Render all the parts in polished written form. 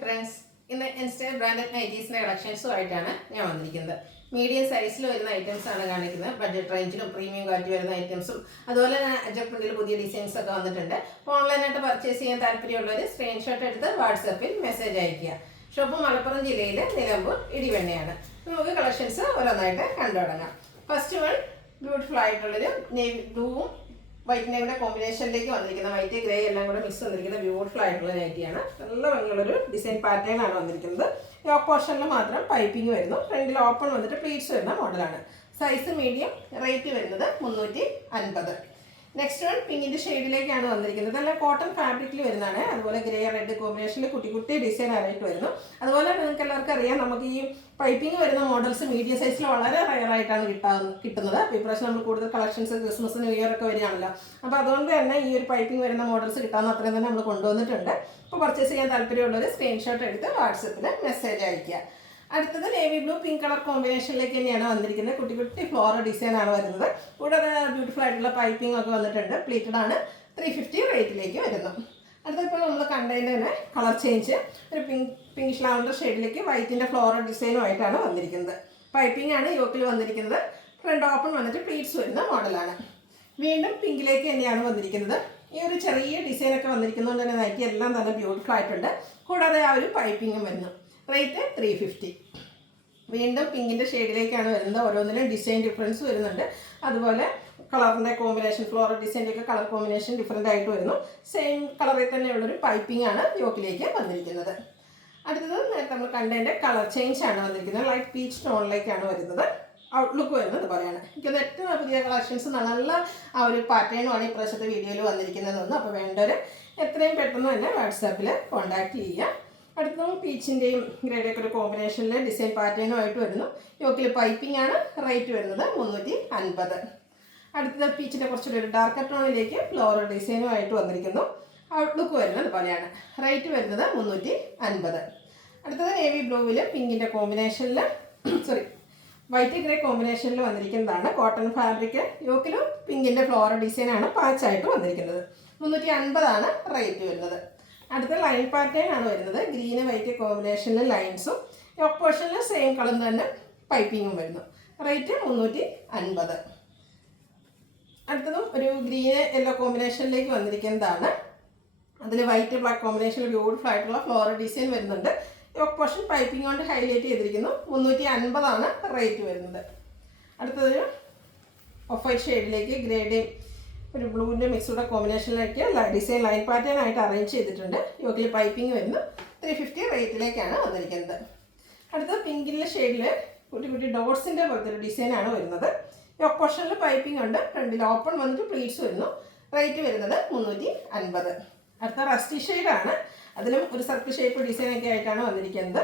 Friends, ഇന്ന് ഇൻസ്റ്റയിൽ branded നൈറ്റീസിൻ്റെ കളക്ഷൻസുമായിട്ടാണ് ഞാൻ വന്നിരിക്കുന്നത്. മീഡിയം സൈസിൽ വരുന്ന ഐറ്റംസ് ആണ് കാണിക്കുന്നത്. ബഡ്ജറ്റ് റേഞ്ചിലും പ്രീമിയം ക്വാളിറ്റി വരുന്ന ഐറ്റംസും അതുപോലെ തന്നെ അജപ്രിന്റിൽ പുതിയ ഡിസൈൻസ് ഒക്കെ വന്നിട്ടുണ്ട്. അപ്പോൾ ഓൺലൈനായിട്ട് പർച്ചേസ് ചെയ്യാൻ താല്പര്യമുള്ളവർ സ്ക്രീൻഷോട്ട് എടുത്ത് വാട്സാപ്പിൽ മെസ്സേജ് അയയ്ക്കുക. ഷോപ്പ് മലപ്പുറം ജില്ലയിലെ നിലമ്പൂർ ഇടിവെണ്ണയാണ്. നമുക്ക് കളക്ഷൻസ് ഓരോന്നായിട്ട് കണ്ടു തുടങ്ങാം. ഫസ്റ്റ് വൺ ബ്യൂട്ടിഫുൾ ആയിട്ടുള്ളൊരു നേവി ബ്ലൂവും വൈറ്റിനെ കൂടെ കോമ്പിനേഷനിലേക്ക് വന്നിരിക്കുന്ന വൈറ്റ് ഗ്രേ എല്ലാം കൂടെ മിക്സ് വന്നിരിക്കുന്ന ബ്യൂട്ടിഫുൾ ആയിട്ടുള്ള നൈറ്റിയാണ്. നല്ല ഭംഗിയുള്ളൊരു ഡിസൈൻ പാറ്റേൺ ആണ് വന്നിരിക്കുന്നത്. യോക്ക് പോർഷനിൽ മാത്രം പൈപ്പിംഗ് വരുന്നു. ഫ്രണ്ടിൽ ഓപ്പൺ വന്നിട്ട് പ്ലീറ്റ്സ് വരുന്ന മോഡലാണ്. Size medium. റേറ്റ് വരുന്നത് 350. നെക്സ്റ്റ് വൺ പിങ്കിൻ്റെ ഷെയ്ഡിലേക്കാണ് വന്നിരിക്കുന്നത്. നല്ല കോട്ടൺ ഫാബ്രിക്കിൽ വരുന്നതാണ്. അതുപോലെ ഗ്രേ റെഡ് കോമ്പിനേഷനിൽ കുട്ടി കുട്ടി ഡിസൈൻ ആയിട്ട് വരുന്നു. അതുപോലെ നിങ്ങൾക്ക് എല്ലാവർക്കും അറിയാം, നമുക്ക് ഈ പൈപ്പിംഗ് വരുന്ന മോഡൽസ് മീഡിയം സൈസിൽ വളരെ റയറായിട്ടാണ് കിട്ടുന്നത്. അപ്പോൾ ഇപ്രാവശ്യം നമ്മൾ കൂടുതൽ കളക്ഷൻസ് ക്രിസ്മസ് ന്യൂ ഇയർ ഒക്കെ വരികയാണല്ലോ. അപ്പോൾ അതുകൊണ്ട് തന്നെ ഈ ഒരു പൈപ്പിംഗ് വരുന്ന മോഡൽസ് കിട്ടാവുന്ന അത്രയും തന്നെ നമ്മൾ കൊണ്ടുവന്നിട്ടുണ്ട്. അപ്പോൾ പർച്ചേസ് ചെയ്യാൻ താല്പര്യമുള്ളവർ സ്ക്രീൻഷോട്ട് എടുത്ത് വാട്സപ്പിൽ മെസ്സേജ് അയയ്ക്കുക. അടുത്തത് നേവി ബ്ലൂ പിങ്ക് കളർ കോമ്പിനേഷനിലേക്ക് തന്നെയാണ് വന്നിരിക്കുന്നത്. കുട്ടി കുട്ടി ഫ്ലോറൽ ഡിസൈൻ ആണ് വരുന്നത്. കൂടാതെ ബ്യൂട്ടിഫുൾ ആയിട്ടുള്ള പൈപ്പിംഗ് ഒക്കെ വന്നിട്ടുണ്ട്. പ്ലീറ്റഡ് ആണ്. 350 റേറ്റിലേക്ക് വരുന്നു. അടുത്തപ്പോൾ നമ്മൾ കണ്ടതിൻ്റെ കളർ ചേഞ്ച് ഒരു പിങ്കിഷ് ലാവൻഡർ ഷെയ്ഡിലേക്ക് വൈറ്റിൻ്റെ ഫ്ലോറൽ ഡിസൈനുമായിട്ടാണ് വന്നിരിക്കുന്നത്. പൈപ്പിംഗ് ആണ് യോക്കിൽ വന്നിരിക്കുന്നത്. ഫ്രണ്ട് ഓപ്പൺ വന്നിട്ട് പ്ലീറ്റ്സ് വരുന്ന മോഡലാണ്. വീണ്ടും പിങ്കിലേക്ക് തന്നെയാണ് വന്നിരിക്കുന്നത്. ഈ ഒരു ചെറിയ ഡിസൈനൊക്കെ വന്നിരിക്കുന്നതുകൊണ്ട് തന്നെ നൈറ്റി എല്ലാം നല്ല ബ്യൂട്ടിഫുൾ ആയിട്ടുണ്ട്. കൂടാതെ ആ ഒരു പൈപ്പിങ്ങും വരുന്നു. റേറ്റ് 350. വീണ്ടും പിങ്കിൻ്റെ ഷെയ്ഡിലേക്കാണ് വരുന്നത്. ഓരോന്നിലും ഡിസൈൻ ഡിഫറൻസ് വരുന്നുണ്ട്. അതുപോലെ കളറിൻ്റെ കോമ്പിനേഷൻ ഫ്ലോറൽ ഡിസൈൻ്റെയൊക്കെ കളർ കോമ്പിനേഷൻ ഡിഫറൻ്റ് ആയിട്ട് വരുന്നു. സെയിം കളറിൽ തന്നെയുള്ളൊരു പൈപ്പിംഗ് ആണ് യോക്കിലേക്ക് വന്നിരിക്കുന്നത്. അടുത്തത് നേരത്തെ നമ്മൾ കണ്ടതിൻ്റെ കളർ ചേഞ്ച് ആണ് വന്നിരിക്കുന്നത്. ലൈറ്റ് പീച്ച് ടോണിലേക്കാണ് വരുന്നത്. ഔട്ട്ലുക്ക് വരുന്നത് പോലെയാണ്. എനിക്കത് ഏറ്റവും പുതിയ കളക്ഷൻസ് നല്ല ആ ഒരു പാറ്റേണുമാണ് ഈ പ്രാവശ്യത്തെ വീഡിയോയിൽ വന്നിരിക്കുന്നതെന്ന്. അപ്പോൾ വേണ്ടവർ എത്രയും പെട്ടെന്ന് തന്നെ വാട്സാപ്പിൽ കോൺടാക്റ്റ് ചെയ്യുക. അടുത്തതും പീച്ചിൻ്റെയും ഗ്രേഡൊക്കെ ഒരു കോമ്പിനേഷനിൽ ഡിസൈൻ പാറ്റേണുമായിട്ട് വരുന്നു. യോക്കിൽ പൈപ്പിംഗ് ആണ്. റേറ്റ് വരുന്നത് 350. അടുത്തത് പീച്ചിൻ്റെ കുറച്ചൊരു ഡാർക്ക് ടോണിലേക്ക് ഫ്ലോറൽ ഡിസൈനുമായിട്ട് വന്നിരിക്കുന്നു. ഔട്ട്ലുക്ക് വരുന്നത് പോലെയാണ്. റേറ്റ് വരുന്നത് 350. അടുത്തത് നേവി ബ്ലൂവിൽ പിങ്കിൻ്റെ കോമ്പിനേഷനിൽ വൈറ്റ് ഗ്രേ കോമ്പിനേഷനിൽ വന്നിരിക്കുന്നതാണ്. Cotton fabric. യോക്കിലും പിങ്കിൻ്റെ ഫ്ലോറൽ ഡിസൈനാണ് പാച്ചായിട്ട് വന്നിരിക്കുന്നത്. 350 റേറ്റ് വരുന്നത്. അടുത്ത ലൈൻ പാറ്റേൺ ആണ് വരുന്നത്. ഗ്രീന് വൈറ്റ് കോമ്പിനേഷനിൽ ലൈൻസും യോക്ക് പോർഷനിൽ സെയിം കളർ തന്നെ പൈപ്പിങ്ങും വരുന്നു. റേറ്റ് 350. അടുത്തതും ഒരു ഗ്രീന് യെല്ലോ കോമ്പിനേഷനിലേക്ക് വന്നിരിക്കുന്നതാണ്. അതിൽ വൈറ്റ് ബ്ലാക്ക് കോമ്പിനേഷനിൽ ബ്യൂട്ടിഫുൾ ആയിട്ടുള്ള ഫ്ലോറൽ ഡിസൈൻ വരുന്നുണ്ട്. യോക്ക് പോർഷൻ പൈപ്പിംഗ് കൊണ്ട് ഹൈലൈറ്റ് ചെയ്തിരിക്കുന്നു. 350 റേറ്റ് വരുന്നത്. അടുത്തതൊരു ഓഫ് വൈറ്റ് ഷെയ്ഡിലേക്ക് ഗ്രേഡേയും ഒരു ബ്ലൂവിൻ്റെ മിക്സുടെ കോമ്പിനേഷനിലേക്ക് ഡിസൈൻ ലൈൻ പാറ്റേൺ ആയിട്ട് അറേഞ്ച് ചെയ്തിട്ടുണ്ട്. യോക്കിൽ പൈപ്പിംഗ് വരുന്നു. 350 റേറ്റിലേക്കാണ് വന്നിരിക്കുന്നത്. അടുത്തത് പിങ്കിൻ്റെ ഷെയ്ഡിൽ കുട്ടി കുട്ടി ഡോട്ട്സിൻ്റെ പോലത്തെ ഒരു ഡിസൈനാണ് വരുന്നത്. യോക്ക് പോർഷനിൽ പൈപ്പിംഗ് ഉണ്ട്. ഫ്രണ്ടിൽ ഓപ്പൺ വന്നിട്ട് പ്ലീറ്റ്സ് വരുന്നു. റേറ്റ് വരുന്നത് 350. അടുത്ത റസ്റ്റി ഷെയ്ഡാണ്. അതിലും ഒരു സർക്കിൾ ഷേപ്പ് ഡിസൈനൊക്കെ ആയിട്ടാണ് വന്നിരിക്കുന്നത്.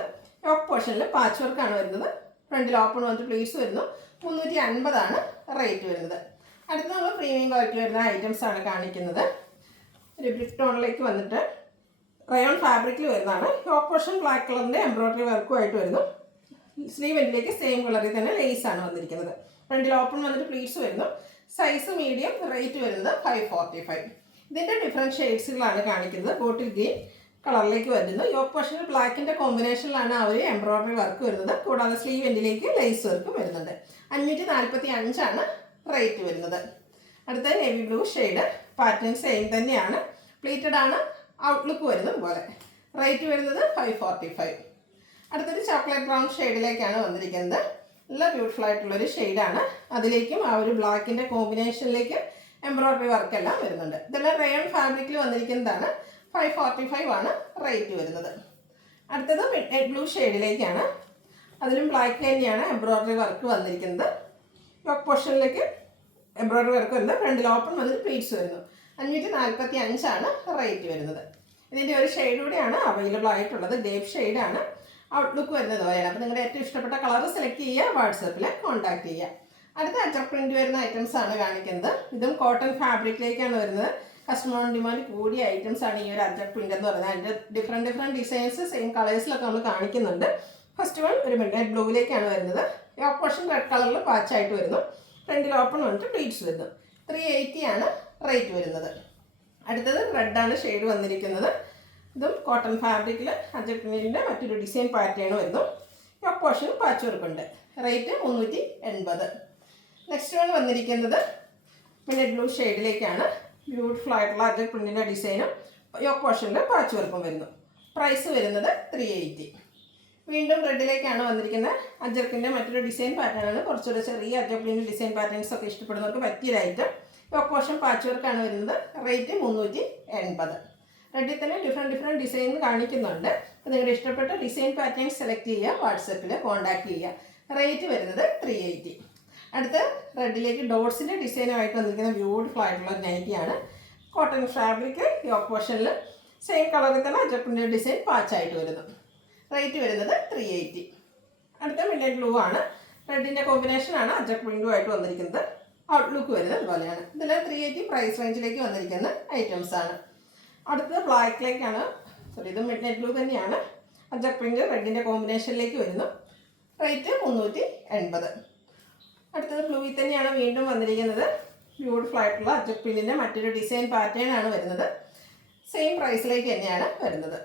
യോക്ക് പോർഷനിൽ പാച്ച് വർക്കാണ് വരുന്നത്. ഫ്രണ്ടിൽ ഓപ്പൺ വന്നിട്ട് പ്ലീറ്റ്സ് വരുന്നു. 350 റേറ്റ് വരുന്നത്. അടുത്ത നമ്മൾ പ്രീമിയം ക്വാളിറ്റി വരുന്ന ഐറ്റംസ് ആണ് കാണിക്കുന്നത്. ഒരു ബ്രിക്ക് ടോണിലേക്ക് വന്നിട്ട് റയോൺ ഫാബ്രിക്കിൽ വരുന്നതാണ്. യോക്ക് പോർഷൻ ബ്ലാക്ക് കളറിൻ്റെ എംബ്രോയ്ഡറി വർക്കുമായിട്ട് വരുന്നു. സ്ലീവെൻറ്റിലേക്ക് സെയിം കളറിൽ തന്നെ ലേസാണ് വന്നിരിക്കുന്നത്. ഫ്രണ്ടിൽ ഓപ്പൺ വന്നിട്ട് പ്ലീറ്റ്സ് വരുന്നു. Size medium. റേറ്റ് വരുന്നത് 545. ഇതിൻ്റെ ഡിഫറെൻറ്റ് ഷെയ്ഡ്സുകളാണ് കാണിക്കുന്നത്. ബോട്ടിൽ ഗ്രീൻ കളറിലേക്ക് വരുന്നു. യോക്ക് പോർഷനിൽ ബ്ലാക്കിൻ്റെ കോമ്പിനേഷനിലാണ് ആ ഒരു എംബ്രോയ്ഡറി വർക്ക് വരുന്നത്. കൂടാതെ സ്ലീവ് എൻഡിലേക്ക് ലേസ് വർക്കും വരുന്നുണ്ട്. 545 റേറ്റ് വരുന്നത്. അടുത്ത navy blue shade pattern same തന്നെയാണ്. പ്ലീറ്റഡ് ആണ്. ഔട്ട്ലുക്ക് വരുന്നത് പോലെ. റേറ്റ് വരുന്നത് 545. അടുത്തൊരു ചോക്ലേറ്റ് ബ്രൗൺ ഷെയ്ഡിലേക്കാണ് വന്നിരിക്കുന്നത്. നല്ല ബ്യൂട്ടിഫുൾ ആയിട്ടുള്ളൊരു ഷെയ്ഡാണ്. അതിലേക്കും ആ ഒരു ബ്ലാക്കിൻ്റെ കോമ്പിനേഷനിലേക്ക് എംബ്രോയ്ഡറി വർക്കെല്ലാം വരുന്നുണ്ട്. ഇതെല്ലാം റയോൺ ഫാബ്രിക്കിൽ വന്നിരിക്കുന്നതാണ്. 545 റേറ്റ് വരുന്നത്. അടുത്തത് മിഡ് നൈറ്റ് ബ്ലൂ ഷെയ്ഡിലേക്കാണ്. അതിലും ബ്ലാക്ക് തന്നെയാണ് എംബ്രോയ്ഡറി വർക്ക് വന്നിരിക്കുന്നത്. യോക്ക് പോർഷനിലേക്ക് എംബ്രോയ്ഡറി വർക്ക് വരുന്നത്. ഫ്രണ്ടിൽ ഓപ്പൺ വന്നിട്ട് പ്ലീറ്റ്സ് വരുന്നു. 545 റേറ്റ് വരുന്നത്. ഇതിൻ്റെ ഒരു ഷെയ്ഡ് കൂടെയാണ് അവൈലബിൾ ആയിട്ടുള്ളത്. ഗ്രേപ്പ് ഷെയ്ഡാണ്. ഔട്ട്ലുക്ക് വരുന്നത് പോലെയാണ്. അപ്പോൾ നിങ്ങളുടെ ഏറ്റവും ഇഷ്ടപ്പെട്ട കളർ സെലക്ട് ചെയ്യുക. വാട്സാപ്പിൽ കോൺടാക്ട് ചെയ്യുക. അടുത്ത അജക് പ്രിൻ്റ് വരുന്ന ഐറ്റംസ് ആണ് കാണിക്കുന്നത്. ഇതും കോട്ടൺ ഫാബ്രിക്കിലേക്കാണ് വരുന്നത്. കസ്റ്റമർ ഡിമാൻഡ് കൂടിയ ഐറ്റംസ് ആണ് ഈ ഒരു അജക് പ്രിൻ്റ് എന്ന് പറയുന്നത്. അതിൻ്റെ ഡിഫറെൻറ്റ് ഡിസൈൻസ് സെയിം കളേഴ്സിലൊക്കെ നമ്മൾ കാണിക്കുന്നുണ്ട്. ഫസ്റ്റ് വൺ ഒരു മിഡ് നൈറ്റ് ബ്ലൂവിലേക്കാണ് വരുന്നത്. യോക്ക് പോർഷൻ റെഡ് കളറിൽ പാച്ചായിട്ട് വരുന്നു. ഫ്രണ്ടിൽ ഓപ്പൺ വന്നിട്ട് പ്ലീറ്റ്സ് വരുന്നു. 380 റേറ്റ് വരുന്നത്. അടുത്തത് റെഡാണ് ഷെയ്ഡ് വന്നിരിക്കുന്നത്. ഇതും കോട്ടൺ ഫാബ്രിക്കിൽ അജക് പ്രിന്റിൻ്റെ മറ്റൊരു ഡിസൈൻ പാറ്റേൺ വരുന്നു. യോക്ക് പോർഷൻ പാച്ച് വർക്ക് ഉണ്ട്. റേറ്റ് 380. നെക്സ്റ്റ് വൺ വന്നിരിക്കുന്നത് മിന്നറ്റ് ബ്ലൂ ഷെയ്ഡിലേക്കാണ്. ബ്യൂട്ടിഫുൾ ആയിട്ടുള്ള അജക് പ്രിന്റിൻ്റെ ഡിസൈനും യോക്ക് പോർഷനിൽ പാച്ച് വർക്കും വരുന്നു. പ്രൈസ് വരുന്നത് 380. വീണ്ടും റെഡിലേക്കാണ് വന്നിരിക്കുന്നത്. അജർക്കിൻ്റെ മറ്റൊരു ഡിസൈൻ പാറ്റേണാണ്. കുറച്ചുകൂടെ ചെറിയ അജക് പ്രിന്റ് ഡിസൈൻ പാറ്റേൺസ് ഒക്കെ ഇഷ്ടപ്പെടുന്നവർക്ക് പറ്റിയൊരു ഐറ്റം. യോക്ക് പോർഷൻ പാച്ച് വർക്കാണ് വരുന്നത്. റേറ്റ് 380. റെഡിൽ തന്നെ ഡിഫറെൻറ്റ് ഡിസൈൻ കാണിക്കുന്നുണ്ട്. അപ്പോൾ നിങ്ങളുടെ ഇഷ്ടപ്പെട്ട ഡിസൈൻ പാറ്റേൺ സെലക്ട് ചെയ്യുക, വാട്സപ്പിൽ കോൺടാക്ട് ചെയ്യുക. റേറ്റ് വരുന്നത് 380. അടുത്ത് റെഡിലേക്ക് ഡോട്ട്സിൻ്റെ ഡിസൈനുമായിട്ട് വന്നിരിക്കുന്ന ബ്യൂട്ടിഫുൾ ആയിട്ടുള്ള നൈറ്റിയാണ്. കോട്ടൺ ഫാബ്രിക്, യോക്ക് പോർഷനിൽ സെയിം കളറിൽ തന്നെ അജക് പ്രിന്റ് ഡിസൈൻ പാച്ചായിട്ട് വരുന്നു. റേറ്റ് വരുന്നത് 380. അടുത്ത മിന്നറ്റ് ബ്ലൂ ആണ്. റെഡിൻ്റെ കോമ്പിനേഷനാണ് അജക് പ്രിന്റുമായിട്ട് വന്നിരിക്കുന്നത്. ഔട്ട്ലുക്ക് വരുന്നത് ഇതുപോലെയാണ്. ഇതെല്ലാം 380 പ്രൈസ് റേഞ്ചിലേക്ക് വന്നിരിക്കുന്ന ഐറ്റംസ് ആണ്. അടുത്തത് ബ്ലാക്കിലേക്കാണ്. ഇത് മിഡ്നൈറ്റ് ബ്ലൂ തന്നെയാണ്. അജക് പ്രിന്റ് റെഡിൻ്റെ കോമ്പിനേഷനിലേക്ക് വരുന്നു. റേറ്റ് 380. അടുത്തത് ബ്ലൂയിൽ തന്നെയാണ് വീണ്ടും വന്നിരിക്കുന്നത്. ബ്യൂട്ടിഫുൾ ആയിട്ടുള്ള അജക് പ്രിന്റിൻ്റെ മറ്റൊരു ഡിസൈൻ പാറ്റേൺ ആണ് വരുന്നത്. സെയിം പ്രൈസിലേക്ക് തന്നെയാണ് വരുന്നത്.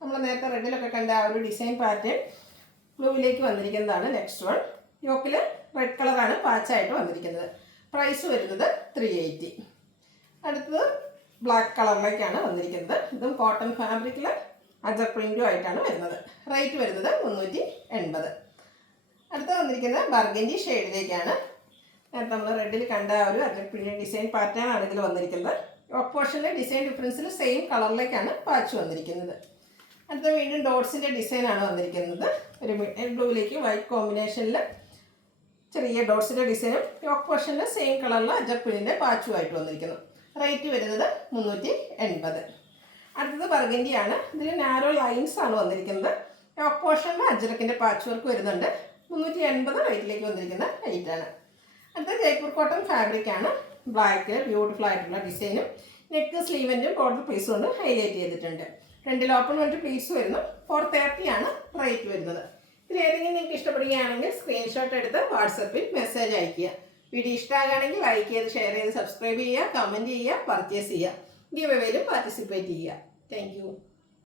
നമ്മൾ നേരത്തെ റെഡിലൊക്കെ കണ്ട ആ ഒരു ഡിസൈൻ പാറ്റേൺ ബ്ലൂവിലേക്ക് വന്നിരിക്കുന്നതാണ്. നെക്സ്റ്റ് വൺ യോക്കിൽ റെഡ് കളറാണ് പാച്ചായിട്ട് വന്നിരിക്കുന്നത്. പ്രൈസ് വരുന്നത് 380. അടുത്തത് ബ്ലാക്ക് കളറിലേക്കാണ് വന്നിരിക്കുന്നത്. ഇതും കോട്ടൺ ഫാബ്രിക്കിൽ അജക് പ്രിന്റും ആയിട്ടാണ് വരുന്നത്. റേറ്റ് വരുന്നത് 380. അടുത്ത വന്നിരിക്കുന്നത് ബർഗൻഡി ഷെയ്ഡിലേക്കാണ്. നേരത്തെ നമ്മൾ റെഡിൽ കണ്ട ആ ഒരു അജക് പ്രിന്റ് ഡിസൈൻ പാറ്റേൺ ആണ് ഇതിൽ വന്നിരിക്കുന്നത്. യോക്ക് പോർഷനിലെ ഡിസൈൻ ഡിഫറൻസിൽ സെയിം കളറിലേക്കാണ് പാച്ച് വന്നിരിക്കുന്നത്. അടുത്ത വീണ്ടും ഡോട്ട്സിൻ്റെ ഡിസൈനാണ് വന്നിരിക്കുന്നത്. ഒരു മിഡ് ബ്ലൂവിലേക്ക് വൈറ്റ് കോമ്പിനേഷനിൽ ചെറിയ ഡോട്ട്സിൻ്റെ ഡിസൈനും യോക്ക് പോർഷനിൽ സെയിം കളറിൽ അജക് പ്രിന്റിൻ്റെ പാച്ചുമായിട്ട് വന്നിരിക്കുന്നു. റേറ്റ് വരുന്നത് 380. അടുത്തത് ബർഗൻഡിയാണ്. ഇതിൽ നാരോ ലൈൻസ് ആണ് വന്നിരിക്കുന്നത്. യോക്ക് പോർഷനിൽ അജറക്കിൻ്റെ പാച്ച് വർക്ക് വരുന്നുണ്ട്. 380 റേറ്റിലേക്ക് വന്നിരിക്കുന്ന റേറ്റാണ്. അടുത്ത ജയ്പൂർ കോട്ടൺ ഫാബ്രിക്കാണ്. ബ്ലാക്ക് ബ്യൂട്ടിഫുൾ ആയിട്ടുള്ള ഡിസൈനും നെക്ക് സ്ലീവൻറ്റും ബോർഡർ പീസും കൊണ്ട് ഹൈലൈറ്റ് ചെയ്തിട്ടുണ്ട്. ഫ്രണ്ടിൽ ഓപ്പൺ വന്നിട്ട് പീസ് വരുന്നു. 430 ആണ് റേറ്റ് വരുന്നത്. ഇതിലേതെങ്കിലും നിങ്ങൾക്ക് ഇഷ്ടപ്പെടുകയാണെങ്കിൽ സ്ക്രീൻഷോട്ട് എടുത്ത് വാട്സപ്പിൽ മെസ്സേജ് അയയ്ക്കുക. വീഡിയോ ഇഷ്ടമാകുകയാണെങ്കിൽ ലൈക്ക് ചെയ്ത് ഷെയർ ചെയ്ത് സബ്സ്ക്രൈബ് ചെയ്യുക, കമൻറ്റ് ചെയ്യുക, പർച്ചേസ് ചെയ്യുക. ഗിവ് അവേയിലും പാർട്ടിസിപ്പേറ്റ് ചെയ്യുക. Thank you.